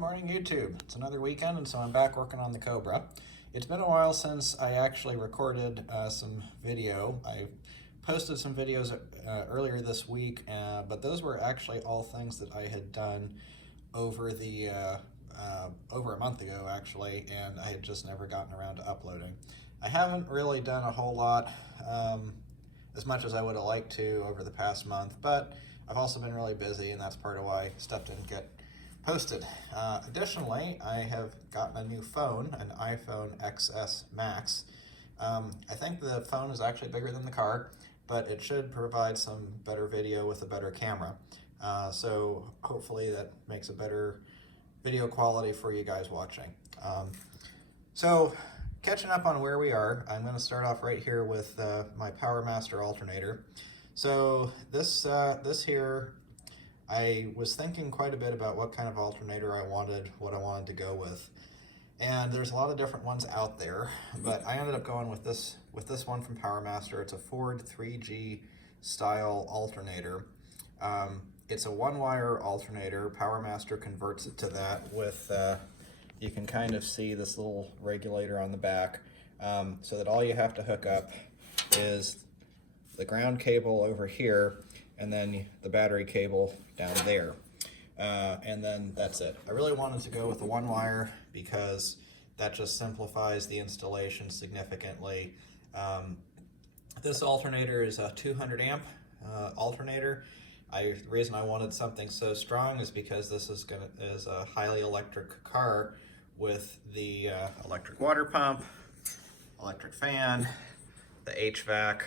Good morning, YouTube. It's another weekend, and so I'm back working on the Cobra. It's been a while since I actually recorded some video. I posted some videos earlier this week, but those were actually all things that I had done over over a month ago, actually, and I had just never gotten around to uploading. I haven't really done a whole lot, as much as I would have liked to over the past month, but I've also been really busy, and that's part of why stuff didn't get posted. Additionally, I have gotten a new phone, an iPhone XS Max. I think the phone is actually bigger than the car, but it should provide some better video with a better camera. So hopefully that makes a better video quality for you guys watching. So catching up on where we are, I'm going to start off right here with my PowerMaster alternator. So this here, I was thinking quite a bit about what kind of alternator I wanted, what I wanted to go with. And there's a lot of different ones out there, but I ended up going with this one from PowerMaster. It's a Ford 3G style alternator. It's a one-wire alternator. PowerMaster converts it to that with, you can kind of see this little regulator on the back, so that all you have to hook up is the ground cable over here, and then the battery cable down there. And then that's it. I really wanted to go with the one wire because that just simplifies the installation significantly. This alternator is a 200 amp alternator. The reason I wanted something so strong is because this is a highly electric car with the electric water pump, electric fan, the HVAC,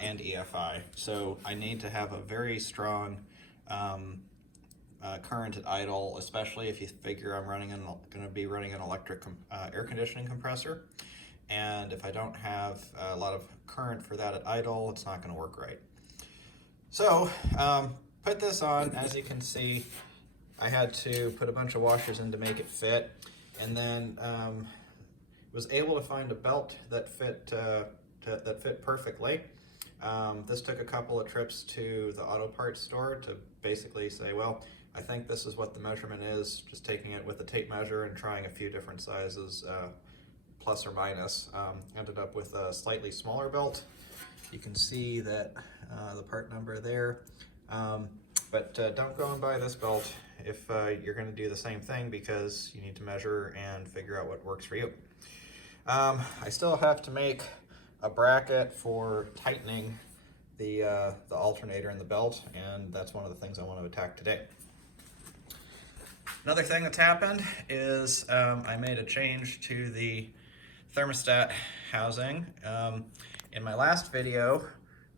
and EFI. So I need to have a very strong current at idle, especially if you figure I'm going to be running an electric air conditioning compressor. And if I don't have a lot of current for that at idle, it's not going to work right. So put this on. As you can see, I had to put a bunch of washers in to make it fit, and then was able to find a belt that fit perfectly. This took a couple of trips to the auto parts store to basically say, well, I think this is what the measurement is, just taking it with a tape measure and trying a few different sizes, plus or minus. Ended up with a slightly smaller belt. You can see that the part number there, but don't go and buy this belt if you're going to do the same thing, because you need to measure and figure out what works for you. I still have to make a bracket for tightening the alternator and the belt, and that's one of the things I want to attack today. Another thing that's happened is I made a change to the thermostat housing. In my last video,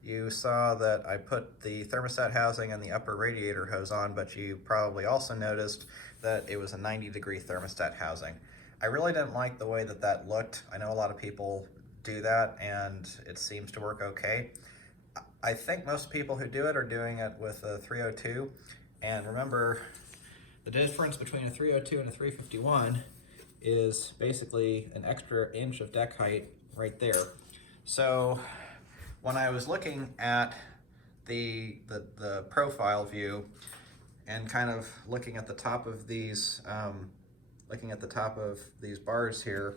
you saw that I put the thermostat housing and the upper radiator hose on, but you probably also noticed that it was a 90-degree thermostat housing. I really didn't like the way that that looked. I know a lot of people do that, and it seems to work okay. I think most people who do it are doing it with a 302, and remember, the difference between a 302 and a 351 is basically an extra inch of deck height right there. So when I was looking at the profile view and kind of looking at the top of these bars here,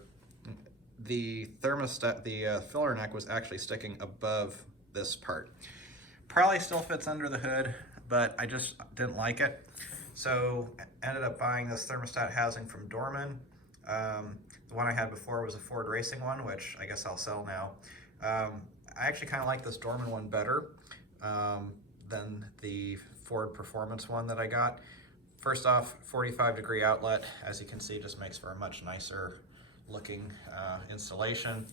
the thermostat, the filler neck was actually sticking above this part. Probably still fits under the hood, but I just didn't like it. So ended up buying this thermostat housing from Dorman. The one I had before was a Ford Racing one, which I guess I'll sell now. I actually kind of like this Dorman one better than the Ford Performance one that I got. First off, 45-degree outlet, as you can see, just makes for a much nicer looking installation.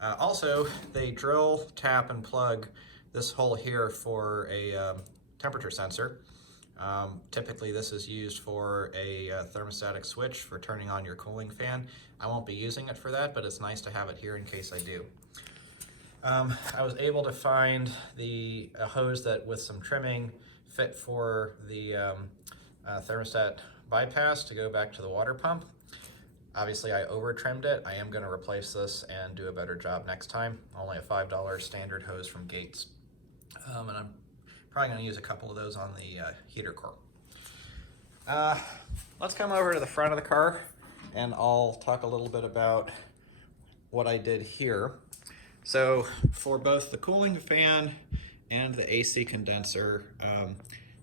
Also, they drill, tap, and plug this hole here for a temperature sensor. Typically this is used for a thermostatic switch for turning on your cooling fan. I won't be using it for that, but it's nice to have it here in case I do. I was able to find a hose that with some trimming fit for the thermostat bypass to go back to the water pump. Obviously I over trimmed it. I am going to replace this and do a better job next time. Only a $5 standard hose from Gates. And I'm probably going to use a couple of those on the heater core. Let's come over to the front of the car and I'll talk a little bit about what I did here. So for both the cooling fan and the AC condenser,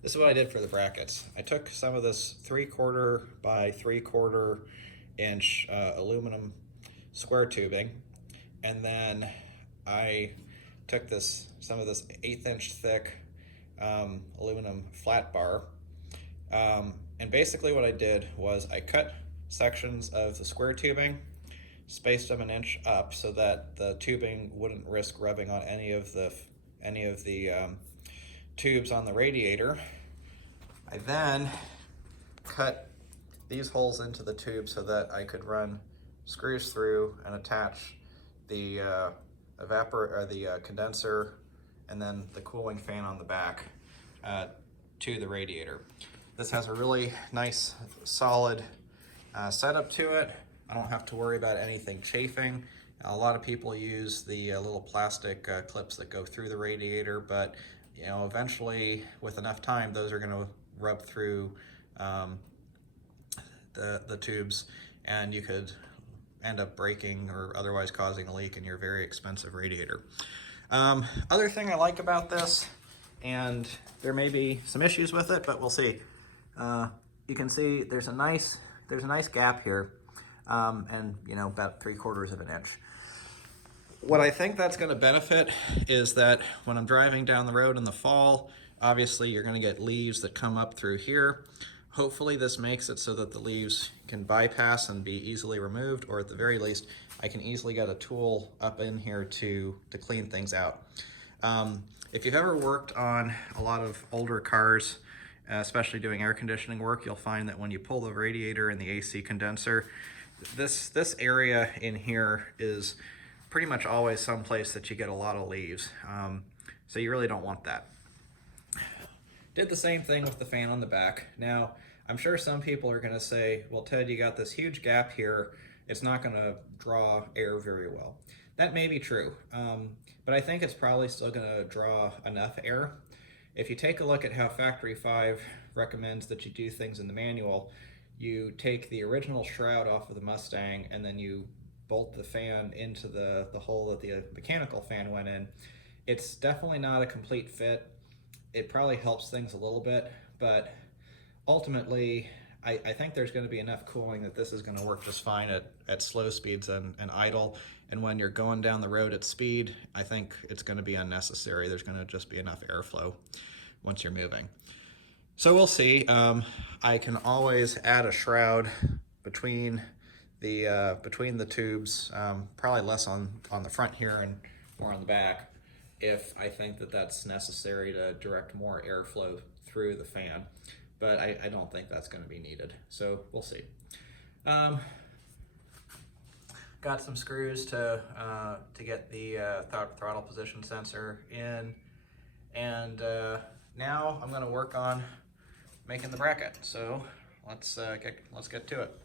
this is what I did for the brackets. I took some of this 3/4 by 3/4 inch aluminum square tubing, and then I took some of this 1/8 inch thick aluminum flat bar. And basically what I did was I cut sections of the square tubing, spaced them 1 inch up so that the tubing wouldn't risk rubbing on any of the tubes on the radiator. I then cut these holes into the tube so that I could run screws through and attach the condenser and then the cooling fan on the back to the radiator. This has a really nice solid setup to it. I don't have to worry about anything chafing. A lot of people use the little plastic clips that go through the radiator, but eventually with enough time those are going to rub through the tubes, and you could end up breaking or otherwise causing a leak in your very expensive radiator. Other thing I like about this, and there may be some issues with it, but we'll see. You can see there's a nice gap here, and about 3/4 of an inch. What I think that's going to benefit is that when I'm driving down the road in the fall, obviously you're going to get leaves that come up through here. Hopefully this makes it so that the leaves can bypass and be easily removed, or at the very least I can easily get a tool up in here to clean things out. If you've ever worked on a lot of older cars, especially doing air conditioning work, you'll find that when you pull the radiator and the AC condenser, this area in here is pretty much always someplace that you get a lot of leaves. So you really don't want that. Did the same thing with the fan on the back. Now, I'm sure some people are gonna say, well, Ted, you got this huge gap here. It's not gonna draw air very well. That may be true, but I think it's probably still gonna draw enough air. If you take a look at how Factory 5 recommends that you do things in the manual, you take the original shroud off of the Mustang and then you bolt the fan into the hole that the mechanical fan went in. It's definitely not a complete fit. It probably helps things a little bit, but ultimately I think there's going to be enough cooling that this is going to work just fine at slow speeds and idle. And when you're going down the road at speed, I think it's going to be unnecessary. There's going to just be enough airflow once you're moving. So we'll see. I can always add a shroud between the tubes, probably less on the front here and more on the back, if I think that that's necessary to direct more airflow through the fan. But I don't think that's going to be needed, so we'll see. Got some screws to get the throttle position sensor in, and now I'm going to work on making the bracket. So let's get to it.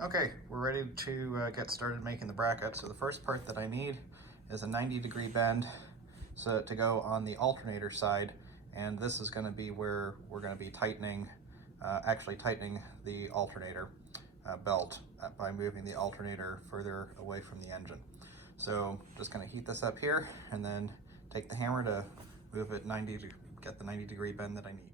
Okay, we're ready to get started making the bracket. So the first part that I need is a 90-degree bend to go on the alternator side, and this is going to be where we're going to be tightening the alternator belt by moving the alternator further away from the engine. So just going to heat this up here and then take the hammer to move it 90 to get the 90-degree bend that I need.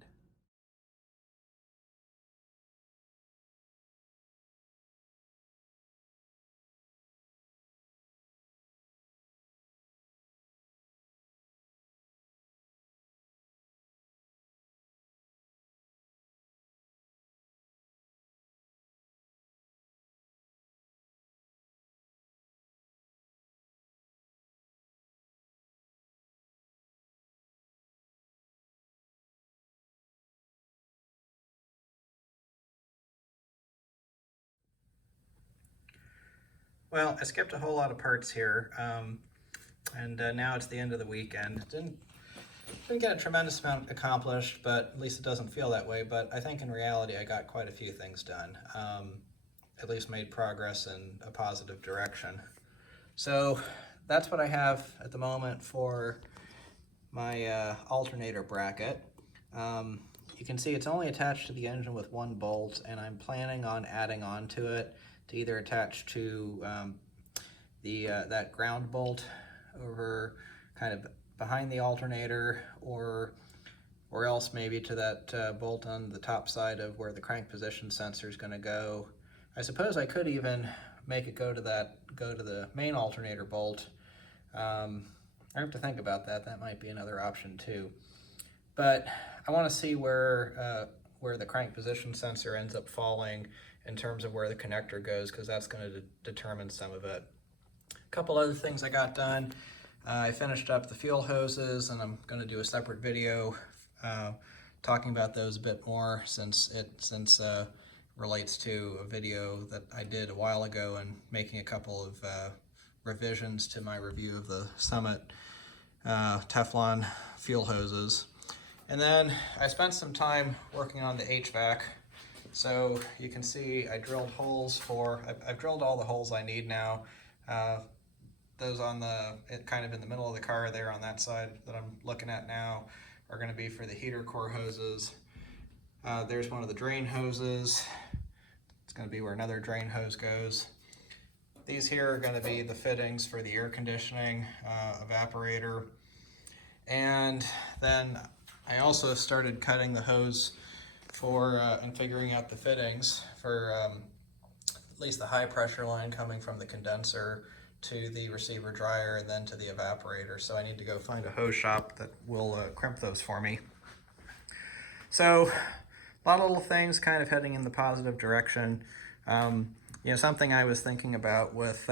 Well, I skipped a whole lot of parts here, and now it's the end of the weekend. Didn't get a tremendous amount accomplished, but at least it doesn't feel that way. But I think in reality I got quite a few things done, at least made progress in a positive direction. So that's what I have at the moment for my alternator bracket. You can see it's only attached to the engine with one bolt, and I'm planning on adding on to it to either attach to that ground bolt over kind of behind the alternator, or else maybe to that bolt on the top side of where the crank position sensor is going to go. I suppose I could even make it go to the main alternator bolt. I have to think about that. That might be another option too. But I want to see where the crank position sensor ends up falling in terms of where the connector goes, because that's going to determine some of it. A couple other things I got done. I finished up the fuel hoses, and I'm going to do a separate video talking about those a bit more, since it relates to a video that I did a while ago and making a couple of revisions to my review of the Summit Teflon fuel hoses. And then I spent some time working on the HVAC. So you can see I drilled holes I've drilled all the holes I need now. Those on kind of in the middle of the car there on that side that I'm looking at now are going to be for the heater core hoses. There's one of the drain hoses. It's going to be where another drain hose goes. These here are going to be the fittings for the air conditioning evaporator. And then I also started cutting the hose and figuring out the fittings for at least the high pressure line coming from the condenser to the receiver dryer and then to the evaporator. So I need to go find a hose shop that will crimp those for me. So a lot of little things kind of heading in the positive direction. You know, something I was thinking about with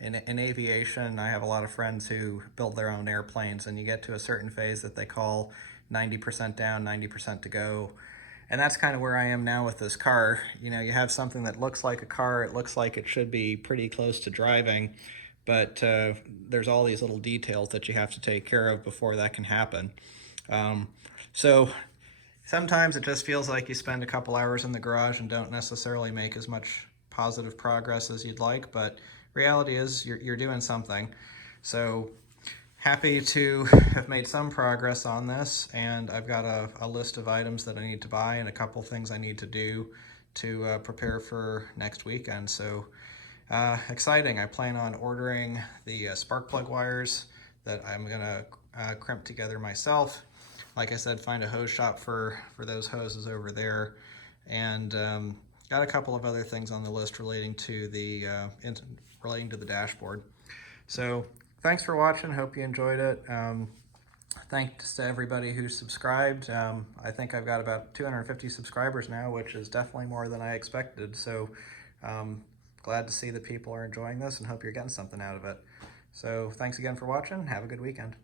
in aviation, I have a lot of friends who build their own airplanes, and you get to a certain phase that they call 90% down, 90% to go. And that's kind of where I am now with this car. You know, you have something that looks like a car, it looks like it should be pretty close to driving, but there's all these little details that you have to take care of before that can happen. So sometimes it just feels like you spend a couple hours in the garage and don't necessarily make as much positive progress as you'd like, but reality is you're doing something. So happy to have made some progress on this, and I've got a list of items that I need to buy and a couple things I need to do to prepare for next weekend. So exciting. I plan on ordering the spark plug wires that I'm gonna crimp together myself. Like I said, find a hose shop for those hoses over there, and got a couple of other things on the list relating to the dashboard. So thanks for watching. Hope you enjoyed it. Thanks to everybody who subscribed. I think I've got about 250 subscribers now, which is definitely more than I expected. So glad to see that people are enjoying this and hope you're getting something out of it. So thanks again for watching. Have a good weekend.